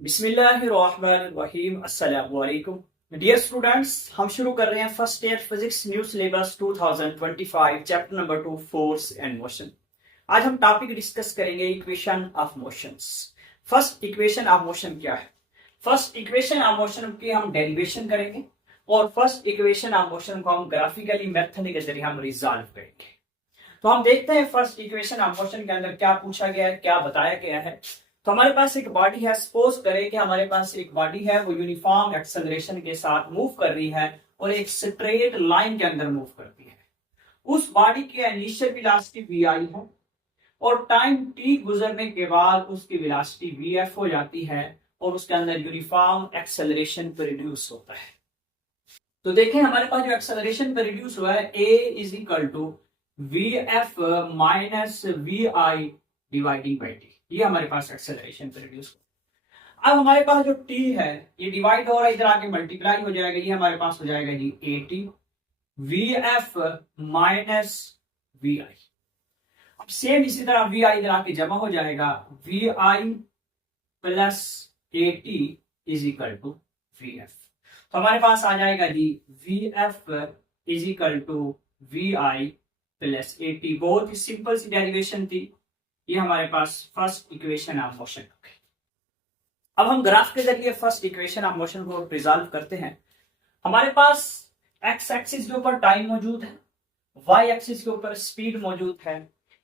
बिस्मिल्लाहिर्रहमानिर्रहीम अस्सलाम वालेकुम डियर स्टूडेंट्स, हम शुरू कर रहे हैं first year physics new syllabus 2025 chapter number 2 force and motion. आज हम टॉपिक डिस्कस करेंगे equation of motions. First equation of motion क्या है? फर्स्ट इक्वेशन ऑफ मोशन की हम डेरिवेशन करेंगे और फर्स्ट इक्वेशन ऑफ मोशन को हम ग्राफिकली मेथड के जरिए हम रिजॉल्व करेंगे। तो हम देखते हैं फर्स्ट इक्वेशन ऑफ मोशन के अंदर क्या पूछा गया है, क्या बताया गया है। तो हमारे पास एक बॉडी है, सपोज करें कि हमारे पास एक बॉडी है, वो यूनिफॉर्म एक्सेलरेशन के साथ मूव कर रही है और एक स्ट्रेट लाइन के अंदर मूव करती है। उस बॉडी की इनिशियल वेलोसिटी वी है और टाइम टी गुजरने के बाद उसकी वेलोसिटी वी हो जाती है और उसके अंदर यूनिफॉर्म एक्सेलरेशन प्रोड्यूस होता है। तो देखें हमारे पास जो एक्सेलरेशन प्रोड्यूस हुआ है a is equal to v F minus we I dividing by t, ये हमारे पास एक्सेलरेशन प्रोड्यूस। अब हमारे पास जो t है ये डिवाइड हो रहा है, इधर आके मल्टीप्लाई हो जाएगा, ये हमारे पास हो जाएगा जी AT v F minus we i. अब सेम इसी तरह वी आई इधर आके जमा हो जाएगा, v I plus AT is equal to v f. तो हमारे पास आ जाएगा जी V F is equal to we I plus AT। बहुत ही सिंपल सी डेरिवेशन थी, ये हमारे पास फर्स्ट इक्वेशन ऑफ मोशन। अब हम ग्राफ के जरिए फर्स्ट इक्वेशन ऑफ मोशन को रिजॉल्व करते हैं। हमारे पास एक्स एक्सिस के ऊपर टाइम मौजूद है, वाई एक्सिस के ऊपर स्पीड मौजूद है,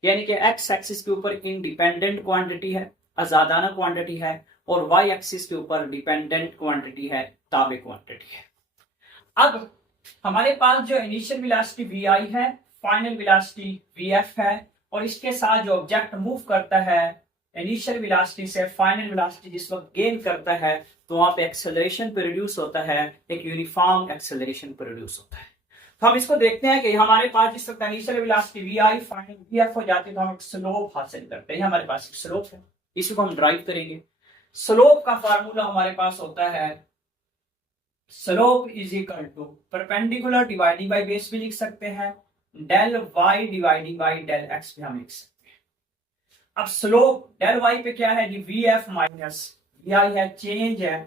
यानी कि एक्स एक्सिस के ऊपर इंडिपेंडेंट क्वांटिटी है, आजादाना क्वांटिटी है, और वाई एक्सिस के ऊपर डिपेंडेंट क्वांटिटी है, ताबे क्वांटिटी है। अब हमारे पास जो इनिशियल वेलोसिटी वी आई है, फाइनल वेलोसिटी वी एफ है, और इसके साथ जो ऑब्जेक्ट मूव करता है इनिशियल वेलोसिटी से फाइनल वेलोसिटी जिस वक्त गेन करता है, तो वहां पे एक्सेलरेशन प्रोड्यूस होता है, एक यूनिफॉर्म एक्सेलरेशन प्रोड्यूस होता है। तो हम इसको देखते हैं कि हमारे पास जिस वक्त initial velocity V I final V F हो जाती है, तो हम एक स्लोप हासिल करते हैं। हमारे पास एक स्लोप है, इसको हम ड्राइव करेंगे। स्लोप का फार्मूला हमारे पास होता है slope is equal to perpendicular dividing by base भी लिख सकते हैं, del Y dividing by del X भी हम लिख सकते हैं। अब स्लोप डेल वाई पे क्या है जी V F minus we I है, चेंज है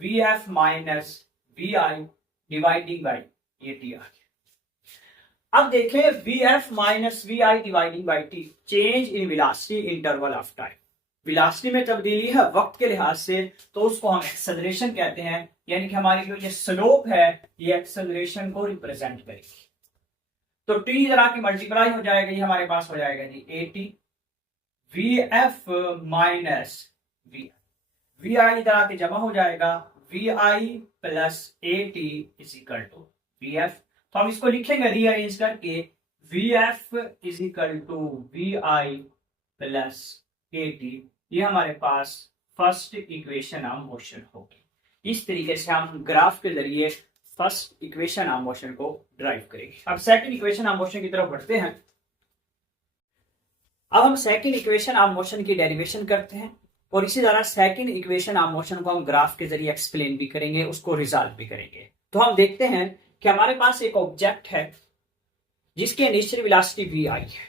V F minus we I dividing by ये टी आ गया। अब देखें V F minus we I dividing by T, change in velocity interval of time, velocity में तब्दीली है वक्त के लिहाज से, तो उसको हम एक्सेलरेशन कहते हैं। यानी कि हमारी जो ये स्लोप है ये एक्सेलरेशन को रिप्रेजेंट करेगी। तो टी इधर आके मल्टीप्लाई हो जाएगा, ये हमारे पास हो जाएगा जी AT v F minus we i इधर आके जमा हो जाएगा, v I plus AT is equal to v f. तो हम इसको लिखेंगे रीअरेंज करके, v F is equal to we I plus AT। ये हमारे पास फर्स्ट इक्वेशन ऑफ मोशन होगी। इस तरीके से हम ग्राफ के जरिए फर्स्ट इक्वेशन ऑफ मोशन को ड्राइव करेंगे। अब सेकंड इक्वेशन ऑफ मोशन की तरफ बढ़ते हैं। अब हम सेकंड इक्वेशन ऑफ मोशन की डेरिवेशन करते हैं और इसी तरह सेकंड इक्वेशन ऑफ मोशन को हम ग्राफ के जरिए एक्सप्लेन भी करेंगे, उसको रिजॉल्व भी करेंगे। तो हम देखते हैं कि हमारे पास एक ऑब्जेक्ट है जिसकी इनिशियल वेलोसिटी वी आई है,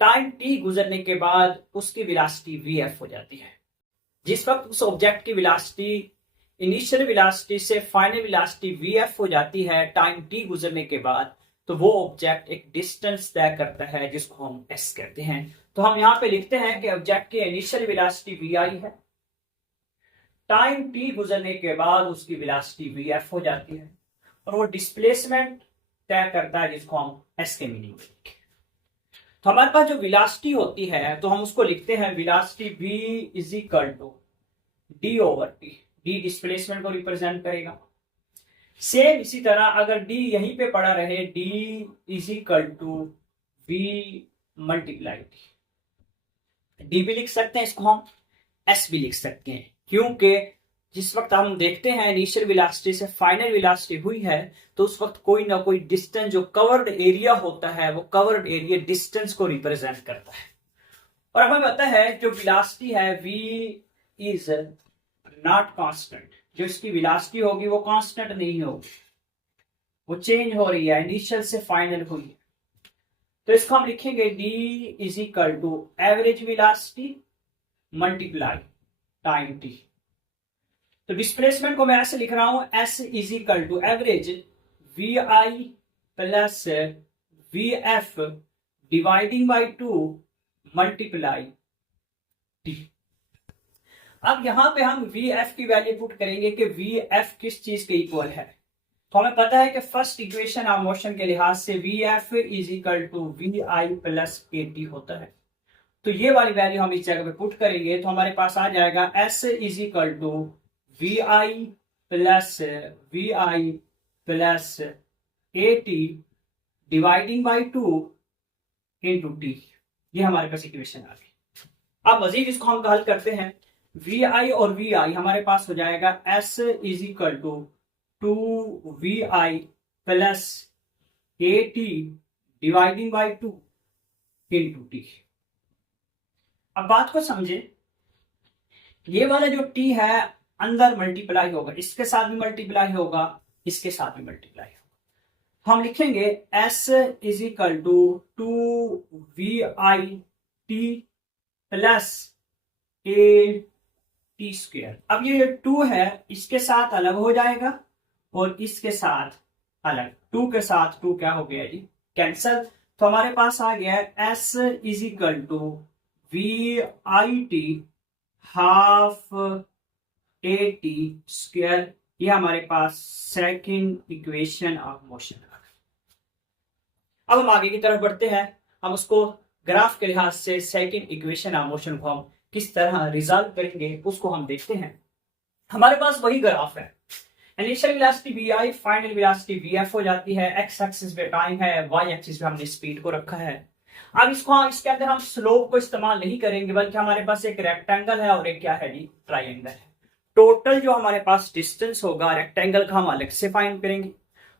टाइम टी गुजरने के बाद उसकी वेलोसिटी वी एफ हो जाती है। जिस वक्त उस ऑब्जेक्ट की वेलोसिटी इनिशियल वेलोसिटी से फाइनल वेलोसिटी वी एफ हो जाती है टाइम टी गुजरने के बाद, तो वो ऑब्जेक्ट एक डिस्टेंस तय करता है जिसको हम एस कहते हैं। तो हम यहाँ पे लिखते हैं कि ऑब्जेक्ट की इनिशियल वेलोसिटी वी आई है, टाइम टी गुजरने के बाद उसकी वेलोसिटी वी एफ हो जाती है और वो डिस्प्लेसमेंट तय करता है जिसको हम एस के मीनिंग में लिखें। तो हमारे पास जो वेलोसिटी होती है तो हम उसको लिखते हैं velocity v is equal to D over T, D displacement को रिप्रेजेंट करेगा। सेम इसी तरह अगर d यहीं पे पड़ा रहे, d is equal to v multiply D भी लिख सकते हैं, इसको हम s भी लिख सकते हैं, क्योंकि जिस वक्त हम देखते हैं इनिशियल वेलोसिटी से फाइनल वेलोसिटी हुई है तो उस वक्त कोई ना कोई डिस्टेंस जो कवर्ड एरिया होता है वो कवर्ड एरिया डिस्टेंस को रिप्रेजेंट करता है। और हमें पता है जो वेलोसिटी है v इज नॉट कांस्टेंट, जो इसकी वेलोसिटी होगी वो कांस्टेंट नहीं होगी, वो चेंज हो रही है, इनिशियल से फाइनल हुई है। तो इसको हम लिखेंगे d is equal to average velocity multiply time t। तो डिस्प्लेसमेंट को मैं ऐसे लिख रहा हूं, S is equal to average V I plus V F dividing by 2 multiply T. अब यहां पे हम वी एफ की वैल्यू पुट करेंगे कि वी एफ किस चीज के इक्वल है। तो हमें पता है कि फर्स्ट इक्वेशन ऑफ मोशन के लिहाज से V F is equal to we I plus A T होता है। तो ये वाली वैल्यू हम इस जगह पे पुट करेंगे तो हमारे पास आ जाएगा S is equal to we I plus A T dividing by 2 into T. ये हमारे पास इक्वेशन आ गई। अब मजीद इसको हम हल करते हैं। वी आई और वी आई हमारे पास हो जाएगा S is equal to 2 V I plus A T dividing by 2 into T. अब बात को समझे, ये वाला जो टी है अंदर मल्टीप्लाई होगा, इसके साथ भी मल्टीप्लाई होगा, इसके साथ भी मल्टीप्लाई होगा। हम लिखेंगे S is equal to 2 V I T plus A T square. अब ये 2 है इसके साथ अलग हो जाएगा और इसके साथ अलग, 2 के साथ 2 क्या हो गया जी, कैंसल। तो हमारे पास आ गया S is equal to we I T half A T square. ये हमारे पास सेकंड इक्वेशन ऑफ मोशन आ गई। अब हम आगे की तरफ बढ़ते हैं। हम उसको ग्राफ के लिहाज से सेकंड इक्वेशन ऑफ मोशन को हम किस तरह रिजॉल्व करेंगे उसको हम देखते हैं। हमारे पास वही ग्राफ है, initial velocity V I, final velocity V F हो जाती है। एक्स एक्सिस पे टाइम है, वाई एक्सिस पे हमने स्पीड को रखा है। अब इसके अंदर हम स्लोप को इस्तेमाल नहीं करेंगे, बल्कि हमारे पास एक रेक्टेंगल है और एक क्या है जी, ट्राइंगल है। टोटल जो हमारे पास डिस्टेंस होगा रेक्टेंगल का हम अलग से फाइंड करेंगे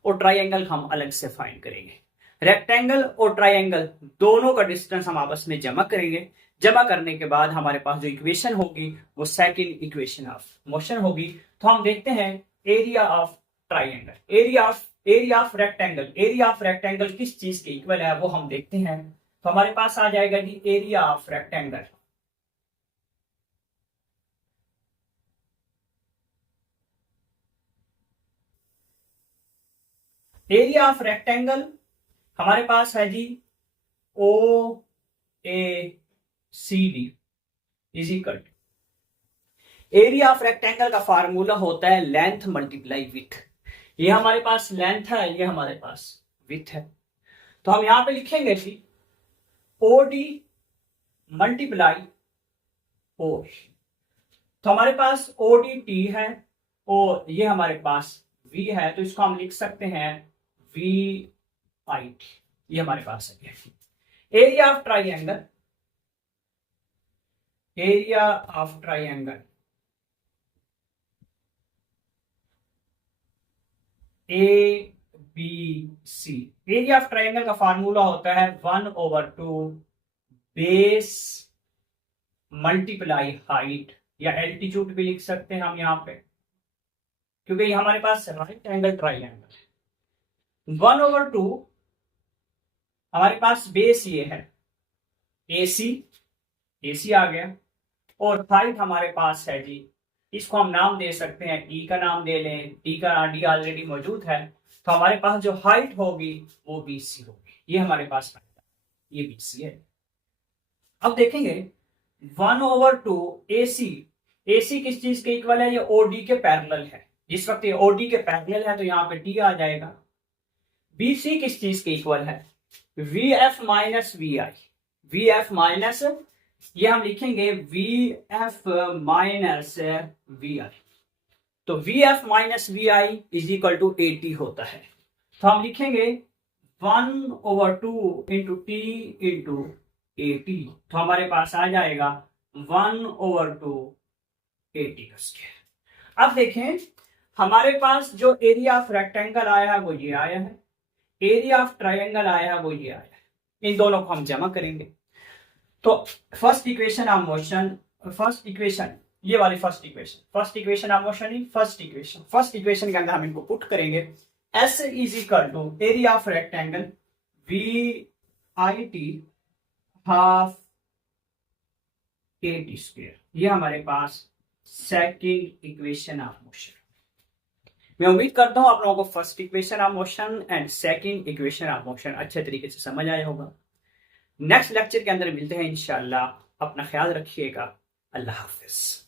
और ट्राइंगल का हम अलग से फाइंड करेंगे। रेक्टेंगल और ट्राइंगल दोनों का डिस्टेंस हम आपस में जमा करेंगे। जमा करने के बाद हमारे पास जो इक्वेशन होगी वो सेकंड इक्वेशन ऑफ मोशन होगी। तो हम देखते हैं area of triangle, area of rectangle किस चीज के इक्वल है वो हम देखते हैं। तो हमारे पास आ जाएगा जी area of rectangle. Area of rectangle हमारे पास है जी O A C D is equal to, area of rectangle का फार्मूला होता है लेंथ मल्टीप्लाई विथ। ये हमारे पास लेंथ है, ये हमारे पास विथ है। तो हम यहां पे लिखेंगे जी ओ डी मल्टीप्लाई ओ। तो हमारे पास ओ डी टी है और ये हमारे पास वी है, तो इसको हम लिख सकते हैं वी आई टी। ये हमारे पास है area of triangle. Area of triangle A B C. Area of triangle का फार्मूला होता है 1/2 बेस मल्टीप्लाई हाइट, या एल्टीट्यूड भी लिख सकते हैं हम यहाँ पे, क्योंकि ये हमारे पास राइट एंगल ट्राइंगल है। 1/2 हमारे पास बेस ये है AC आ गया, और हाइट हमारे पास है जी, इसको हम नाम दे सकते हैं, टी का नाम दे लें, टी का डी ऑलरेडी मौजूद है। तो हमारे पास जो हाइट होगी वो BC होगी। ये हमारे पास ये BC है। अब देखेंगे 1/2 AC किस चीज के इक्वल है, ये OD के पैरेलल है। जिस वक्त ये OD के पैरेलल है तो यहाँ पे T आ जाएगा। BC किस चीज के इक्वल है, VF माइनस VI, ये हम लिखेंगे VF माइनस VI। तो VF minus VI is equal to 80 होता है। तो हम लिखेंगे 1/2 इंटू T इंटू 80। तो हमारे पास आ जाएगा 1/2 80 का स्क्वायर। अब देखें हमारे पास जो एरिया ऑफ रेक्टेंगल आया है वो ये आया है, एरिया ऑफ ट्राइंगल आया है वो ये आया है। इन दोनों को हम जमा करेंगे तो first equation of motion, first equation ये वाली फर्स्ट इक्वेशन ऑफ मोशन ही फर्स्ट इक्वेशन के अंदर हम इनको पुट करेंगे। S is equal to area of rectangle VIT half 80 square. ये हमारे पास सेकंड इक्वेशन ऑफ मोशन। मैं उम्मीद करता हूं आप लोगों को first equation of motion and second equation of motion अच्छे तरीके से समझ आया होगा। नेक्स्ट लेक्चर के अंदर मिलते हैं इंशाल्लाह। अपना ख्याल रखिएगा। अल्लाह हाफिज।